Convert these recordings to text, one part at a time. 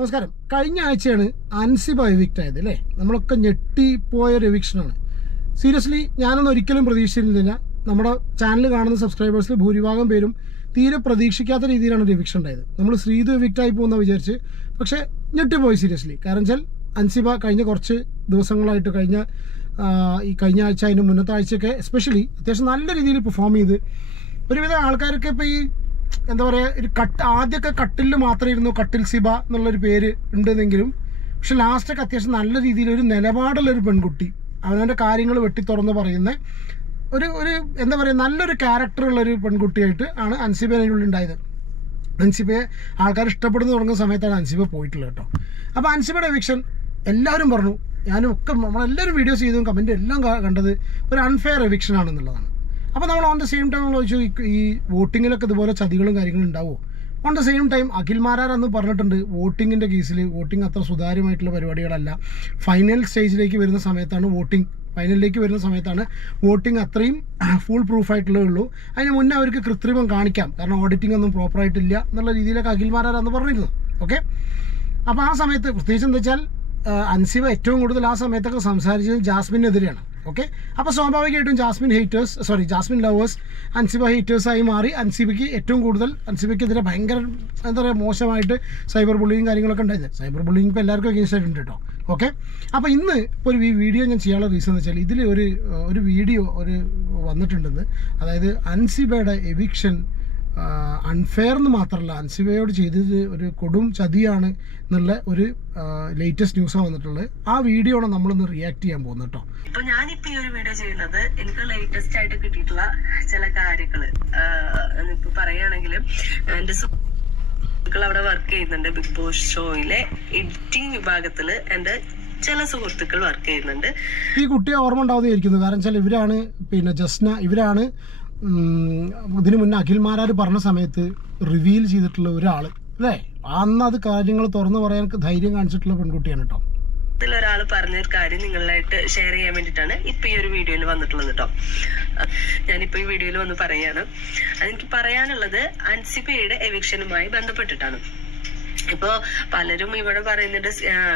നമസ്കാരം. കഴിഞ്ഞ ആഴ്ചയാണ് അൻസിബ എവിക്റ്റ് ആയത് അല്ലേ? നമ്മളൊക്കെ ഞെട്ടിപ്പോയൊരു എവിക്ഷനാണ്. സീരിയസ്ലി ഞാനൊന്നും ഒരിക്കലും പ്രതീക്ഷിച്ചിരുന്നില്ല. നമ്മുടെ ചാനൽ കാണുന്ന സബ്സ്ക്രൈബേഴ്സിൽ ഭൂരിഭാഗം പേരും തീരെ പ്രതീക്ഷിക്കാത്ത രീതിയിലാണ് ഒരു എവിക്ഷൻ ഉണ്ടായത്. നമ്മൾ ശ്രീതു എവിക്റ്റായി പോകുന്ന വിചാരിച്ച്, പക്ഷേ ഞെട്ടിപ്പോയി സീരിയസ്ലി. കാരണം വെച്ചാൽ അൻസിബ കഴിഞ്ഞ കുറച്ച് ദിവസങ്ങളായിട്ട് കഴിഞ്ഞ ആഴ്ച അതിൻ്റെ മുന്നത്തെ ആഴ്ചയൊക്കെ എസ്പെഷ്യലി അത്യാവശ്യം നല്ല രീതിയിൽ പെർഫോം ചെയ്ത് ഒരുവിധ ആൾക്കാരൊക്കെ ഇപ്പോൾ ഈ എന്താ പറയുക, ഒരു ആദ്യമൊക്കെ കട്ടിലിൽ മാത്രമേ ഇരുന്നു കട്ടിൽ സിബ എന്നുള്ളൊരു പേര് ഉണ്ടെന്നെങ്കിലും, പക്ഷെ ലാസ്റ്റൊക്കെ അത്യാവശ്യം നല്ല രീതിയിൽ ഒരു നിലപാടുള്ളൊരു പെൺകുട്ടി, അവനവൻ്റെ കാര്യങ്ങൾ വെട്ടിത്തുറന്ന് പറയുന്ന ഒരു എന്താ പറയുക, നല്ലൊരു ക്യാരക്ടറുള്ളൊരു പെൺകുട്ടിയായിട്ട് ആണ് അൻസിബ അതിനുള്ളിൽ ഉണ്ടായത്. അൻസിബയെ ആൾക്കാർ ഇഷ്ടപ്പെടുന്ന തുടങ്ങുന്ന സമയത്താണ് അൻസിബ പോയിട്ടുള്ളത് കേട്ടോ. അപ്പോൾ അൻസിബയുടെ എവിക്ഷൻ എല്ലാവരും പറഞ്ഞു, നമ്മളെല്ലാവരും വീഡിയോസ് ചെയ്തും കമൻറ്റും എല്ലാം കണ്ടത് ഒരു അൺഫെയർ എവിക്ഷൻ ആണെന്നുള്ളതാണ്. അപ്പോൾ നമ്മൾ ഓൺ ദ സെയിം ടൈം നമ്മൾ ചോദിച്ചു, ഈ വോട്ടിങ്ങിലൊക്കെ ഇതുപോലെ ചതികളും കാര്യങ്ങളും ഉണ്ടാവുമോ? On the same time Akhil Marar അന്ന് പറഞ്ഞിട്ടുണ്ട്, വോട്ടിങ്ങിൻ്റെ കേസിൽ വോട്ടിംഗ് അത്ര സുതാര്യമായിട്ടുള്ള പരിപാടികളല്ല. ഫൈനൽ സ്റ്റേജിലേക്ക് വരുന്ന സമയത്താണ് ഫൈനലിലേക്ക് വരുന്ന സമയത്താണ് വോട്ടിംഗ് അത്രയും ഫുൾ പ്രൂഫായിട്ടുള്ളേ ഉള്ളൂ. അതിന് മുന്നേ അവർക്ക് കൃത്രിമം കാണിക്കാം, കാരണം ഓഡിറ്റിംഗ് ഒന്നും പ്രോപ്പറായിട്ടില്ല എന്നുള്ള രീതിയിലൊക്കെ അഖിൽ മാരാർ അന്ന് പറഞ്ഞിരുന്നു. ഓക്കെ, അപ്പോൾ ആ സമയത്ത് പ്രത്യേകിച്ച് എന്താ വെച്ചാൽ അൻസിബ ഏറ്റവും കൂടുതൽ ആ സമയത്തൊക്കെ സംസാരിച്ചത് ജാസ്മിനെതിരെയാണ്. ഓക്കെ, അപ്പോൾ സ്വാഭാവികമായിട്ടും ജാസ്മിൻ ലവേഴ്സ് അൻസിബ ഹേറ്റേഴ്സായി മാറി. അൻസിബയ്ക്കെതിരെ ഭയങ്കര എന്താ പറയുക, മോശമായിട്ട് സൈബർ ബുള്ളിയും കാര്യങ്ങളൊക്കെ ഉണ്ടായിരുന്നു. സൈബർ ബുള്ളിങ് ഇപ്പോൾ എല്ലാവർക്കും അഗേൻസ്റ്റ് ആയിട്ടുണ്ട് കേട്ടോ. ഓക്കെ, അപ്പോൾ ഇന്ന് ഇപ്പോൾ ഒരു വീഡിയോ ഞാൻ ചെയ്യാനുള്ള റീസൺ എന്ന് വെച്ചാൽ, ഇതിൽ ഒരു വീഡിയോ വന്നിട്ടുണ്ടെന്ന്, അതായത് അൻസിബയുടെ എവിക്ഷൻ അൺഫെയർ എന്ന് മാത്രമല്ല, അൻസിബയോട് ചെയ്തത് ഒരു കൊടും ചതിയാണ് എന്നുള്ള ഒരു ലേറ്റസ്റ്റ് ന്യൂസാണ് വന്നിട്ടുള്ളത്. ആ വീഡിയോ ആണ് നമ്മളൊന്ന് റിയാക്ട് ചെയ്യാൻ പോകുന്നത് കേട്ടോ. ഇപ്പൊ ഞാനിപ്പോ ഈ ഒരു വീഡിയോ ചെയ്യുന്നത് എനിക്ക് ലേറ്റസ്റ്റ് ആയിട്ട് കിട്ടിയിട്ടുള്ള ചില കാര്യങ്ങള് ഇപ്പൊ പറയുകയാണെങ്കിൽ, എന്റെ സുഹൃത്തുക്കൾ അവിടെ വർക്ക് ചെയ്യുന്നുണ്ട്. ബിഗ് ബോസ് ഷോയിലെ എഡിറ്റിംഗ് വിഭാഗത്തില് എന്റെ ചില സുഹൃത്തുക്കൾ വർക്ക് ചെയ്യുന്നുണ്ട്. ഈ കുട്ടിയെ ഓർമ്മ ഉണ്ടാവുന്നതായിരിക്കുന്നു, കാരണം വെച്ചാൽ ഇവരാണ് ജസ്ന, ഇവരാണ് ഇതിനു മുന്നേ അഖിൽ മാരാർ പറഞ്ഞ സമയത്ത് റിവീൽ ചെയ്തിട്ടുള്ള ഒരാൾ അല്ലേ? അന്ന് അത് കാര്യങ്ങൾ തുറന്നു പറയാൻ ധൈര്യം കാണിച്ചിട്ടുള്ള പെൺകുട്ടിയാണ് കേട്ടോ. ഇതിലൊരാൾ പറഞ്ഞൊരു കാര്യം നിങ്ങളായിട്ട് ഷെയർ ചെയ്യാൻ വേണ്ടിയിട്ടാണ് ഇപ്പൊ ഈ ഒരു വീഡിയോയിൽ വന്നിട്ടുള്ളത് കേട്ടോ. ഞാനിപ്പോ ഈ വീഡിയോയിൽ വന്ന് പറയാണ്, അതെനിക്ക് പറയാനുള്ളത് അൻസിബയുടെ എവിക്ഷനുമായി ബന്ധപ്പെട്ടിട്ടാണ്. ഇപ്പോ പലരും ഇവിടെ പറയുന്നുണ്ട്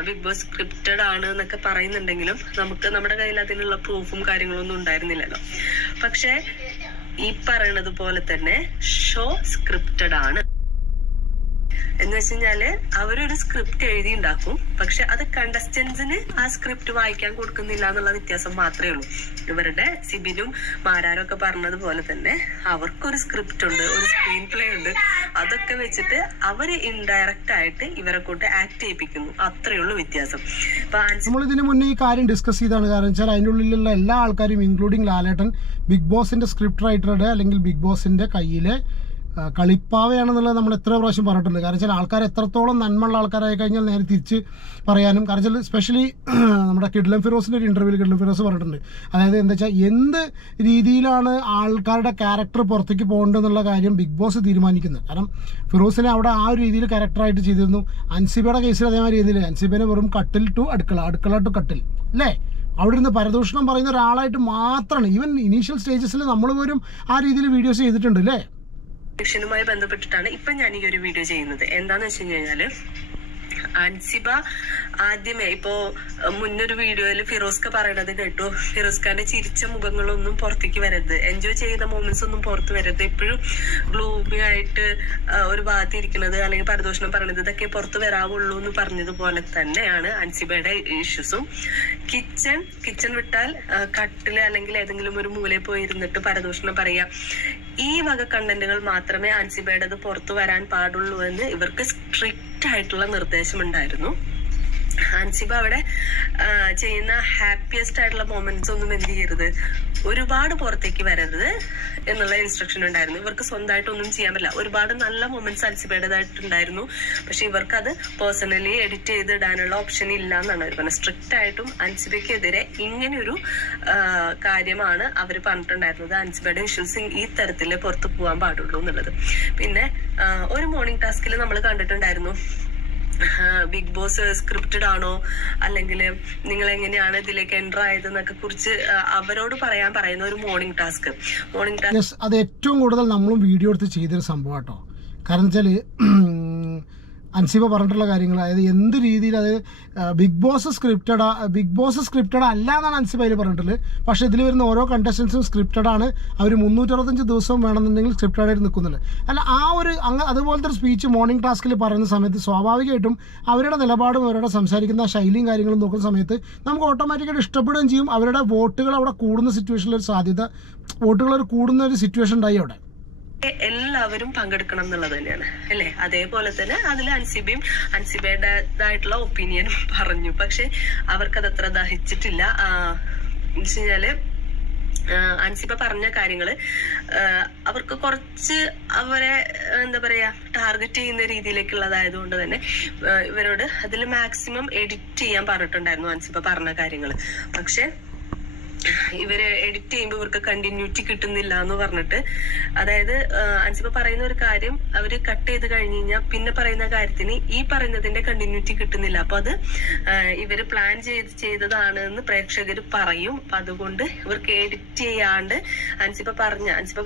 ബിഗ് ബോസ് സ്ക്രിപ്റ്റഡ് ആണ് എന്നൊക്കെ പറയുന്നുണ്ടെങ്കിലും, നമുക്ക് നമ്മുടെ കയ്യിൽ അതിനുള്ള പ്രൂഫും കാര്യങ്ങളൊന്നും ഉണ്ടായിരുന്നില്ലല്ലോ. പക്ഷെ ഈ പറയണത് പോലെ തന്നെ ഷോ സ്ക്രിപ്റ്റഡ് ആണ് എന്ന് വെച്ച് കഴിഞ്ഞാല് അവരൊരു സ്ക്രിപ്റ്റ് എഴുതി ഉണ്ടാക്കും, പക്ഷെ അത് കണ്ടസ്റ്റൻസിന് ആ സ്ക്രിപ്റ്റ് വായിക്കാൻ കൊടുക്കുന്നില്ല എന്നുള്ള വ്യത്യാസം മാത്രമേ ഉള്ളൂ. ഇവരുടെ സിബിനും മാരാരും ഒക്കെ പറഞ്ഞതുപോലെ തന്നെ അവർക്കൊരു സ്ക്രിപ്റ്റ് ഉണ്ട്, ഒരു സ്ക്രീൻ പ്ലേ ഉണ്ട്. അതൊക്കെ വെച്ചിട്ട് അവര് ഇൻഡയറക്റ്റ് ആയിട്ട് ഇവരെ കൊണ്ട് ആക്ട് ചെയ്യിപ്പിക്കുന്നു, അത്രയേ ഉള്ളൂ വ്യത്യാസം. നമ്മൾ ഇതിനു മുന്നേ ഈ കാര്യം ഡിസ്കസ് ചെയ്താണ്. കാരണം വെച്ചാൽ അതിൻ്റെ ഉള്ളിലുള്ള എല്ലാ ആൾക്കാരും ഇൻക്ലൂഡിങ് ലാലേട്ടൻ ബിഗ് ബോസിന്റെ സ്ക്രിപ്റ്റ് റൈറ്ററുടെ അല്ലെങ്കിൽ ബിഗ് ബോസിന്റെ കയ്യിലെ കളിപ്പാവയാണെന്നുള്ളത് നമ്മൾ എത്ര പ്രാവശ്യം പറഞ്ഞിട്ടുണ്ട്. കാരണം വെച്ചാൽ ആൾക്കാർ എത്രത്തോളം നന്മയുള്ള ആൾക്കാരായി കഴിഞ്ഞാൽ നേരെ തിരിച്ച് പറയാനും, കാരണം വെച്ചാൽ സ്പെഷ്യലി നമ്മുടെ കിഡ്ലം ഫിറോസിൻ്റെ ഒരു ഇൻ്റർവ്യൂവിൽ കിഡ്ലം ഫിറോസ് പറഞ്ഞിട്ടുണ്ട്, അതായത് എന്താ വെച്ചാൽ എന്ത് രീതിയിലാണ് ആൾക്കാരുടെ ക്യാരക്ടർ പുറത്തേക്ക് പോകേണ്ടതെന്നുള്ള കാര്യം ബിഗ് ബോസ് തീരുമാനിക്കുന്നത്. കാരണം ഫിറോസിനെ അവിടെ ആ ഒരു രീതിയിൽ ക്യാരക്ടറായിട്ട് ചെയ്തിരുന്നു. അൻസിബയുടെ കേസിൽ അതേമാതിരി ചെയ്തില്ലേ? അൻസിബനെ വെറും കട്ടിൽ ടു അടുക്കള ടു കട്ടിൽ അല്ലേ? അവിടെ ഇരുന്ന് പരദൂഷണം പറയുന്ന ഒരാളായിട്ട് മാത്രമാണ്. ഈവൻ ഇനീഷ്യൽ സ്റ്റേജസിൽ നമ്മൾ പോലും ആ രീതിയിൽ വീഡിയോസ് ചെയ്തിട്ടുണ്ട് അല്ലേ? മായി ബന്ധപ്പെട്ടിട്ടാണ് ഇപ്പൊ ഞാൻ ഈ ഒരു വീഡിയോ ചെയ്യുന്നത്. എന്താന്ന് വെച്ച് കഴിഞ്ഞാല്, അൻസിബ ആദ്യമേ ഇപ്പോ മുന്നൊരു വീഡിയോയിൽ ഫിറോസ്ക പറയണത് കേട്ടു, ഫിറോസ്ഖാന്റെ ചിരിച്ച മുഖങ്ങളൊന്നും പുറത്തേക്ക് വരരുത്, എൻജോയ് ചെയ്ത മൊമെന്റ്സ് ഒന്നും പുറത്ത് വരരുത്, എപ്പോഴും ഗ്ലൂമി ആയിട്ട് ഒരു ഭാഗത്ത് ഇരിക്കുന്നത് അല്ലെങ്കിൽ പരദൂഷണം പറയണത് ഇതൊക്കെ പുറത്ത് വരാവുള്ളൂ എന്ന് പറഞ്ഞതുപോലെ തന്നെയാണ് അൻസിബയുടെ ഇഷ്യൂസും. കിച്ചൺ വിട്ടാൽ കട്ടില് അല്ലെങ്കിൽ ഏതെങ്കിലും ഒരു മൂലയിൽ പോയി ഇരുന്നിട്ട് പരദൂഷണം പറയാ, ഈ വക കണ്ടന്റുകൾ മാത്രമേ അൻസിബയുടേത് പുറത്തു വരാൻ പാടുള്ളൂ എന്ന് ഇവർക്ക് സ്ട്രിക്റ്റ് ആയിട്ടുള്ള നിർദ്ദേശം ഉണ്ടായിരുന്നു. അൻസിബ അവിടെ ചെയ്യുന്ന ഹാപ്പിയസ്റ്റ് ആയിട്ടുള്ള മൊമെന്റ്സ് ഒന്നും എന്ത് ചെയ്യരുത്, ഒരുപാട് പുറത്തേക്ക് വരരുത് എന്നുള്ള ഇൻസ്ട്രക്ഷൻ ഉണ്ടായിരുന്നു. ഇവർക്ക് സ്വന്തമായിട്ടൊന്നും ചെയ്യാൻ പറ്റില്ല. ഒരുപാട് നല്ല മൊമെന്റ്സ് അൻസിബയുടേതായിട്ടുണ്ടായിരുന്നു, പക്ഷെ ഇവർക്ക് അത് പേഴ്സണലി എഡിറ്റ് ചെയ്ത് ഇടാനുള്ള ഓപ്ഷൻ ഇല്ല എന്നാണ് അവർ പറഞ്ഞത്. സ്ട്രിക്റ്റ് ആയിട്ടും അൻസിബയ്ക്കെതിരെ ഇങ്ങനെയൊരു കാര്യമാണ് അവർ പറഞ്ഞിട്ടുണ്ടായിരുന്നത്. അൻസിബയുടെ ഇഷ്യൂസ് ഈ തരത്തിൽ പുറത്തു പോകാൻ പാടുള്ളൂ എന്നുള്ളത്. പിന്നെ ഒരു മോർണിംഗ് ടാസ്കിൽ നമ്മൾ കണ്ടിട്ടുണ്ടായിരുന്നു, ബിഗ് ബോസ് സ്ക്രിപ്റ്റഡ് ആണോ അല്ലെങ്കിൽ നിങ്ങൾ എങ്ങനെയാണ് ഇതിലേക്ക് എൻ്റർ ആയതെന്നൊക്കെ കുറിച്ച് അവരോട് പറയുന്ന ഒരു മോർണിംഗ് ടാസ്ക്. അത് ഏറ്റവും കൂടുതൽ നമ്മളും വീഡിയോ എടുത്ത് ചെയ്തൊരു സംഭവം കേട്ടോ. കാരണം വെച്ചാൽ അൻസിബ പറഞ്ഞിട്ടുള്ള കാര്യങ്ങൾ, അതായത് എന്ത് രീതിയിൽ, അതായത് ബിഗ് ബോസ് സ്ക്രിപ്റ്റഡ് അല്ല എന്നാണ് അൻസിബ അതിൽ പറഞ്ഞിട്ടുള്ളത്. പക്ഷേ ഇതിൽ വരുന്ന ഓരോ കണ്ടസ്റ്റൻസും സ്ക്രിപ്റ്റഡ് ആണ്. അവർ 365 ദിവസം വേണമെന്നുണ്ടെങ്കിൽ സ്ക്രിപ്റ്റഡ് ആയിട്ട് നിൽക്കുന്നില്ല. അല്ല, ആ ഒരു അതുപോലത്തെ ഒരു സ്പീച്ച് മോർണിംഗ് ടാസ്കിൽ പറയുന്ന സമയത്ത് സ്വാഭാവികമായിട്ടും അവരുടെ നിലപാടും അവരുടെ സംസാരിക്കുന്ന ശൈലിയും കാര്യങ്ങളും നോക്കുന്ന സമയത്ത് നമുക്ക് ഓട്ടോമാറ്റിക്കായിട്ട് ഇഷ്ടപ്പെടുകയും ചെയ്യും. അവരുടെ വോട്ടുകൾ അവിടെ കൂടുന്ന സിറ്റുവേഷനിലൊരു സാധ്യത, വോട്ടുകൾ കൂടുന്ന ഒരു സിറ്റുവേഷൻ ഉണ്ടായി അവിടെ. എല്ലാവരും പങ്കെടുക്കണം എന്നുള്ളത് തന്നെയാണ് അല്ലേ. അതേപോലെ തന്നെ അതിൽ അൻസിബയുടേതായിട്ടുള്ള ഒപ്പീനിയനും പറഞ്ഞു. പക്ഷെ അവർക്കത് അത്ര ദഹിച്ചിട്ടില്ല. എന്ന് വെച്ച് കഴിഞ്ഞാല് അൻസിബ പറഞ്ഞ കാര്യങ്ങള് അവർക്ക് കുറച്ച് അവരെ എന്താ പറയാ ടാർഗറ്റ് ചെയ്യുന്ന രീതിയിലേക്കുള്ളതായതുകൊണ്ട് തന്നെ ഇവരോട് അതിൽ മാക്സിമം എഡിറ്റ് ചെയ്യാൻ പറഞ്ഞിട്ടുണ്ടായിരുന്നു അൻസിബ പറഞ്ഞ കാര്യങ്ങള്. പക്ഷെ ഇവര് എഡിറ്റ് ചെയ്യുമ്പോൾ ഇവർക്ക് കണ്ടിന്യൂറ്റി കിട്ടുന്നില്ല എന്ന് പറഞ്ഞിട്ട്, അതായത് അൻസിബ പറയുന്ന ഒരു കാര്യം അവര് കട്ട് ചെയ്ത് കഴിഞ്ഞ് കഴിഞ്ഞാൽ പിന്നെ പറയുന്ന കാര്യത്തിന് ഈ പറയുന്നതിന്റെ കണ്ടിന്യൂറ്റി കിട്ടുന്നില്ല. അപ്പൊ അത് ഇവര് പ്ലാൻ ചെയ്തതാണ് എന്ന് പ്രേക്ഷകർ പറയും. അപ്പൊ അതുകൊണ്ട് ഇവർക്ക് എഡിറ്റ് ചെയ്യാണ്ട് അൻസിബ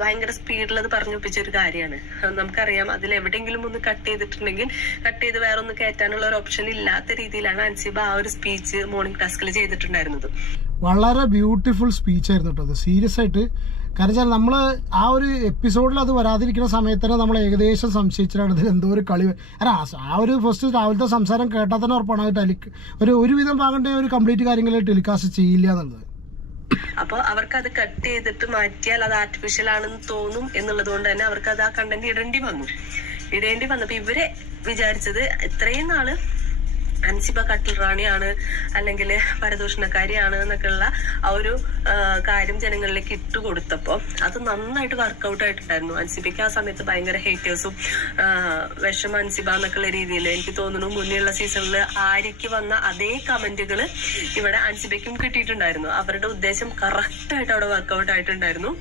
ഭയങ്കര സ്പീഡിൽ അത് പറഞ്ഞൊപ്പിച്ച ഒരു കാര്യമാണ്. നമുക്കറിയാം അതിൽ എവിടെയെങ്കിലും ഒന്ന് കട്ട് ചെയ്തിട്ടുണ്ടെങ്കിൽ കട്ട് ചെയ്ത് വേറെ ഒന്ന് കയറ്റാനുള്ള ഒരു ഓപ്ഷൻ ഇല്ലാത്ത രീതിയിലാണ് അൻസിബ ആ ഒരു സ്പീച്ച് മോർണിംഗ് ടാസ്കിൽ ചെയ്തിട്ടുണ്ടായിരുന്നത്. വളരെ ബ്യൂട്ടിഫുൾ സ്പീച്ചായിരുന്നു കേട്ടോ അത്, സീരിയസ് ആയിട്ട്. കാരണം വെച്ചാൽ നമ്മൾ ആ ഒരു എപ്പിസോഡിൽ അത് വരാതിരിക്കുന്ന സമയത്ത് തന്നെ നമ്മൾ ഏകദേശം സംശയിച്ചിട്ടാണ് ഇതിൽ എന്തോ ഒരു കളി. അല്ല, ആ ഒരു ഫസ്റ്റ് രാവിലത്തെ സംസാരം കേട്ടാൽ തന്നെ ഉറപ്പാണ് ഒരുവിധം ഭാഗത്തെ ഒരു കംപ്ലീറ്റ് കാര്യങ്ങൾ ടെലികാസ്റ്റ് ചെയ്യില്ല എന്നുള്ളത്. അപ്പൊ അവർക്ക് അത് കട്ട് ചെയ്തിട്ട് മാറ്റിയാൽ അത് ആർട്ടിഫിഷ്യൽ ആണെന്ന് തോന്നും എന്നുള്ളത് കൊണ്ട് തന്നെ അവർക്ക് അത് ആ കണ്ടന്റ് ഇടേണ്ടി വന്നപ്പോ ഇവരെ വിചാരിച്ചത് ഇത്രയും നാള് അൻസിബ കട്ടിൽ റാണിയാണ് അല്ലെങ്കിൽ പരദൂഷണക്കാരിയാണ് എന്നൊക്കെയുള്ള ആ ഒരു കാര്യം ജനങ്ങളിലേക്ക് ഇട്ടുകൊടുത്തപ്പോ അത് നന്നായിട്ട് വർക്കൗട്ട് ആയിട്ടുണ്ടായിരുന്നു. അൻസിബയ്ക്ക് ആ സമയത്ത് ഭയങ്കര ഹേറ്റേഴ്സും വിഷം അൻസിബ എന്നൊക്കെയുള്ള രീതിയിൽ എനിക്ക് തോന്നുന്നു മുന്നേയുള്ള സീസണിൽ ആര്യയ്ക്ക് വന്ന അതേ കമന്റുകൾ ഇവിടെ അൻസിബയ്ക്കും കിട്ടിയിട്ടുണ്ടായിരുന്നു. അവരുടെ ഉദ്ദേശം കറക്റ്റായിട്ട് അവിടെ വർക്കൗട്ട് ആയിട്ടുണ്ടായിരുന്നു.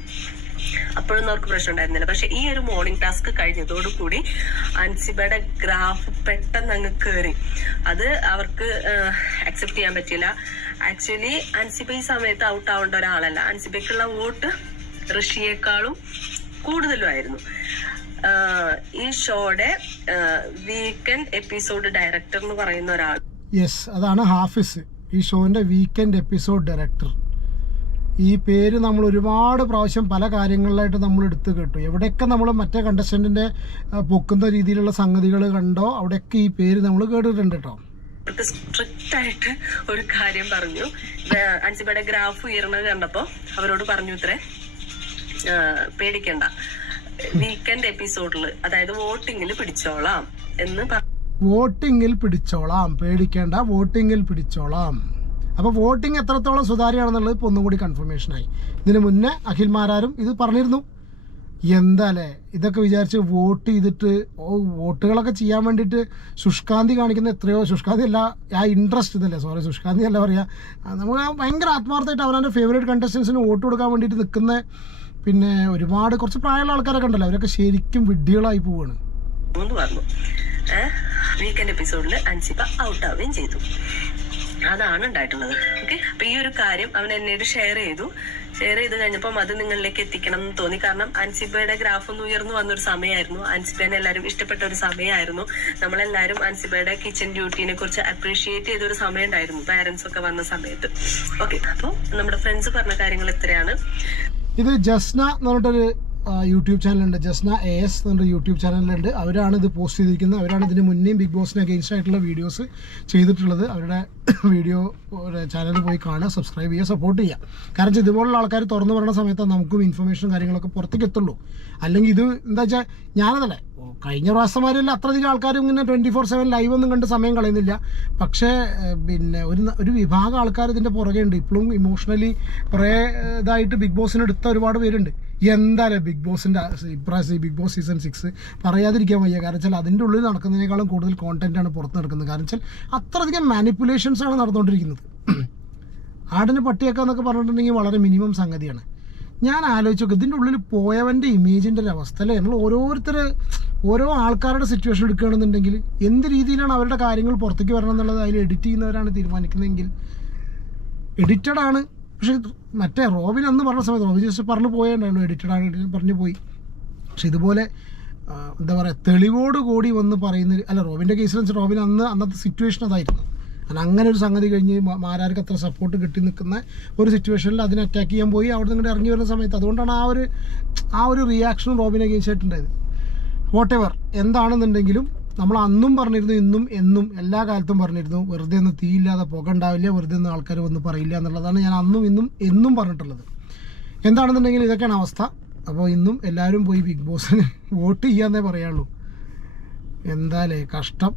അപ്പോഴൊന്നും അവർക്ക് പ്രശ്നം ഉണ്ടായിരുന്നില്ല. പക്ഷെ ഈ ഒരു മോർണിംഗ് ടാസ്ക് കഴിഞ്ഞതോടുകൂടി അൻസിബയുടെ ഗ്രാഫ് പെട്ടെന്ന് അങ്ങ് കയറി. അത് അവർക്ക് അക്സെപ്റ്റ് ചെയ്യാൻ പറ്റില്ല. ആക്ച്വലി അൻസിബ ഈ സമയത്ത് ഔട്ട് ആവേണ്ട ഒരാളല്ല. അൻസിബയ്ക്കുള്ള വോട്ട് ഋഷിയേക്കാളും കൂടുതലുമായിരുന്നു. ഈ ഷോയുടെ വീക്കെൻഡ് എപ്പിസോഡ് ഡയറക്ടർ എന്ന് പറയുന്ന ഒരാൾ, യെസ്, അതാണ് ഹാഫിസ്, ഈ ഷോന്റെ വീക്കെൻഡ് എപ്പിസോഡ് ഡയറക്ടർ. ഈ പേര് നമ്മൾ ഒരുപാട് പ്രാവശ്യം പല കാര്യങ്ങളിലായിട്ട് നമ്മൾ എടുത്തു കേട്ടു. എവിടെയൊക്കെ നമ്മൾ മറ്റേ കണ്ടസ്റ്റന്റിന്റെ പൊക്കുന്ന രീതിയിലുള്ള സംഗതികൾ കണ്ടോ അവിടെയൊക്കെ ഈ പേര് നമ്മൾ കേട്ടിട്ടുണ്ട് കേട്ടോ. സ്ട്രിക്റ്റ് ആയിട്ട് ഒരു കാര്യം പറഞ്ഞു. അൻസിബയുടെ ഗ്രാഫ് ഉയർന്നത് കണ്ടപ്പോ അവരോട് പറഞ്ഞു ഇത്രേ, പേടിക്കണ്ട, വീക്കെൻഡ് എപ്പിസോഡിൽ അതായത് വോട്ടിങ്ങിൽ പിടിച്ചോളാം എന്ന് വോട്ടിങ്ങിൽ പിടിച്ചോളാം, പേടിക്കേണ്ട, വോട്ടിങ്ങിൽ പിടിച്ചോളാം. അപ്പോൾ വോട്ടിംഗ് എത്രത്തോളം സുതാര്യമാണെന്നുള്ളത് ഇപ്പോൾ ഒന്നും കൂടി കൺഫർമേഷനായി. ഇതിന് മുന്നേ അഖിൽമാരാരും ഇത് പറഞ്ഞിരുന്നു. എന്താല്ലേ ഇതൊക്കെ വിചാരിച്ച് വോട്ട് ചെയ്തിട്ട് വോട്ടുകളൊക്കെ ചെയ്യാൻ വേണ്ടിയിട്ട് ശുഷ്കാന്തി കാണിക്കുന്ന എത്രയോ, ശുഷ്കാന്തി അല്ല, ആ ഇൻട്രസ്റ്റ് ഇതല്ലേ, ശുഷ്കാന്തി അല്ല പറയുക, നമ്മൾ ഭയങ്കര ആത്മാർത്ഥമായിട്ട് അവരുടെ ഫേവറേറ്റ് കണ്ടസ്റ്റൻസിന് വോട്ട് കൊടുക്കാൻ വേണ്ടിയിട്ട് നിൽക്കുന്ന പിന്നെ ഒരുപാട് കുറച്ച് പ്രായമുള്ള ആൾക്കാരൊക്കെ ഉണ്ടല്ലോ, അവരൊക്കെ ശരിക്കും വിഡ്ഢികളായി പോവാണ്. വീക്കെൻഡ് എപ്പിസോഡിൽ അൻസിബ ഔട്ട് ആവുകയും ചെയ്തു. അതാണ് ഉണ്ടായിട്ടുള്ളത്. ഓക്കെ, അപ്പൊ ഈ ഒരു കാര്യം അവൻ എന്നോട് ഷെയർ ചെയ്ത് കഴിഞ്ഞപ്പം അത് നിങ്ങളിലേക്ക് എത്തിക്കണം എന്ന് തോന്നി. കാരണം അൻസിബയുടെ ഗ്രാഫ് ഒന്ന് ഉയർന്നു വന്നൊരു സമയമായിരുന്നു. അൻസിബേനെ എല്ലാവരും ഇഷ്ടപ്പെട്ട ഒരു സമയമായിരുന്നു. നമ്മളെല്ലാവരും അൻസിബയുടെ കിച്ചൺ ഡ്യൂട്ടിനെ കുറിച്ച് അപ്രീഷിയേറ്റ് ചെയ്തൊരു സമയം ഉണ്ടായിരുന്നു, പാരന്റ്സ് ഒക്കെ വന്ന സമയത്ത്. ഓക്കെ, അപ്പോൾ നമ്മുടെ ഫ്രണ്ട്സ് പറഞ്ഞ കാര്യങ്ങൾ എത്രയാണ്. ഇത് ജസ്ന എന്ന് പറഞ്ഞിട്ടൊരു യൂട്യൂബ് ചാനലുണ്ട്, ജസ്ന AS എന്ന് പറഞ്ഞൊരു യൂട്യൂബ് ചാനലുണ്ട്. അവരാണ് ഇത് പോസ്റ്റ് ചെയ്തിരിക്കുന്നത്. അവരാണ് ഇതിന് മുന്നേയും ബിഗ് ബോസിന് അഗെയിൻസ്റ്റ് ആയിട്ടുള്ള വീഡിയോസ് ചെയ്തിട്ടുള്ളത്. അവരുടെ വീഡിയോ ചാനലിൽ പോയി കാണുക, സബ്സ്ക്രൈബ് ചെയ്യുക, സപ്പോർട്ട് ചെയ്യുക. കാരണം ഇതുപോലുള്ള ആൾക്കാർ തുറന്നു പറയുന്ന സമയത്ത് നമുക്കും ഇൻഫർമേഷനും കാര്യങ്ങളൊക്കെ പുറത്തേക്ക് എത്തുള്ളൂ. അല്ലെങ്കിൽ ഇത് എന്താ വെച്ചാൽ ഞാനതല്ലേ കഴിഞ്ഞ പ്രാവശ്യമാരെല്ലാം അത്രയധികം ആൾക്കാരും ഇങ്ങനെ 24/7 ലൈവ് ഒന്നും കണ്ട് സമയം കളയുന്നില്ല. പക്ഷേ പിന്നെ ഒരു വിഭാഗം ആൾക്കാർ ഇതിൻ്റെ പുറകെ ഉണ്ട്. ഇപ്പോഴും ഇമോഷണലി കുറേ ഇതായിട്ട് ബിഗ് ബോസിന് എടുത്ത ഒരുപാട് പേരുണ്ട്. എന്തായാലും ബിഗ് ബോസിൻ്റെ ഇപ്രാവശ്യം ബിഗ് ബോസ് സീസൺ 6 പറയാതിരിക്കാൻ വയ്യ. കാരണം വെച്ചാൽ അതിൻ്റെ ഉള്ളിൽ നടക്കുന്നതിനേക്കാളും കൂടുതൽ കോണ്ടൻറ്റാണ് പുറത്ത് നടക്കുന്നത്. കാരണം വെച്ചാൽ അത്രയധികം മാനിപ്പുലേഷൻസ് ആണ് നടന്നുകൊണ്ടിരിക്കുന്നത്. ആടിന് പട്ടിയൊക്കെ എന്നൊക്കെ പറഞ്ഞിട്ടുണ്ടെങ്കിൽ വളരെ മിനിമം സംഗതിയാണ്. ഞാൻ ആലോചിച്ച് നോക്കും, ഇതിൻ്റെ ഉള്ളിൽ പോയവൻ്റെ ഇമേജിൻ്റെ ഒരു അവസ്ഥ അല്ലേ. നമ്മൾ ഓരോ ആൾക്കാരുടെ സിറ്റുവേഷൻ എടുക്കുകയാണെന്നുണ്ടെങ്കിൽ എന്ത് രീതിയിലാണ് അവരുടെ കാര്യങ്ങൾ പുറത്തേക്ക് വരണം എന്നുള്ളത് അതിൽ എഡിറ്റ് ചെയ്യുന്നവരാണ് തീരുമാനിക്കുന്നതെങ്കിൽ എഡിറ്റഡ് ആണ്. പക്ഷെ മറ്റേ റോബിൻ അന്ന് പറഞ്ഞ സമയത്ത് റോബിൻ ജസ്റ്റ് പറഞ്ഞു പോയുണ്ടായിരുന്നു, എഡിറ്റഡ് ആണ് പറഞ്ഞു പോയി. പക്ഷെ ഇതുപോലെ എന്താ പറയുക തെളിവോട് കൂടി വന്ന് പറയുന്ന അല്ല റോബിൻ്റെ കേസിൽ റോബിൻ അന്നത്തെ സിറ്റുവേഷൻ അതായിരുന്നു. കാരണം അങ്ങനെ ഒരു സംഗതി കഴിഞ്ഞ് മാരാർക്ക് അത്ര സപ്പോർട്ട് കിട്ടി നിൽക്കുന്ന ഒരു സിറ്റുവേഷനിൽ അതിനെ അറ്റാക്ക് ചെയ്യാൻ പോയി അവിടെ നിന്ന് ഇറങ്ങി വരുന്ന സമയത്ത് അതുകൊണ്ടാണ് ആ ഒരു റിയാക്ഷനും റോബിനെ അഗെയിൻസ്റ്റ് ആയിട്ടുണ്ടായത്. വാട്ട് എവർ എന്താണെന്നുണ്ടെങ്കിലും നമ്മൾ അന്നും പറഞ്ഞിരുന്നു, ഇന്നും എന്നും എല്ലാ കാലത്തും പറഞ്ഞിരുന്നു, വെറുതെ ഒന്നും തീയില്ലാതെ പുക ഉണ്ടാവില്ല, വെറുതെ ഒന്നും ആൾക്കാർ വന്ന് പറയില്ല എന്നുള്ളതാണ് ഞാൻ അന്നും ഇന്നും എന്നും പറഞ്ഞിട്ടുള്ളത്. എന്താണെന്നുണ്ടെങ്കിൽ ഇതൊക്കെയാണ് അവസ്ഥ. അപ്പോൾ ഇന്നും എല്ലാവരും പോയി ബിഗ് ബോസിന് വോട്ട് ചെയ്യാന്നേ പറയുള്ളൂ. എന്തായാലേ കഷ്ടം.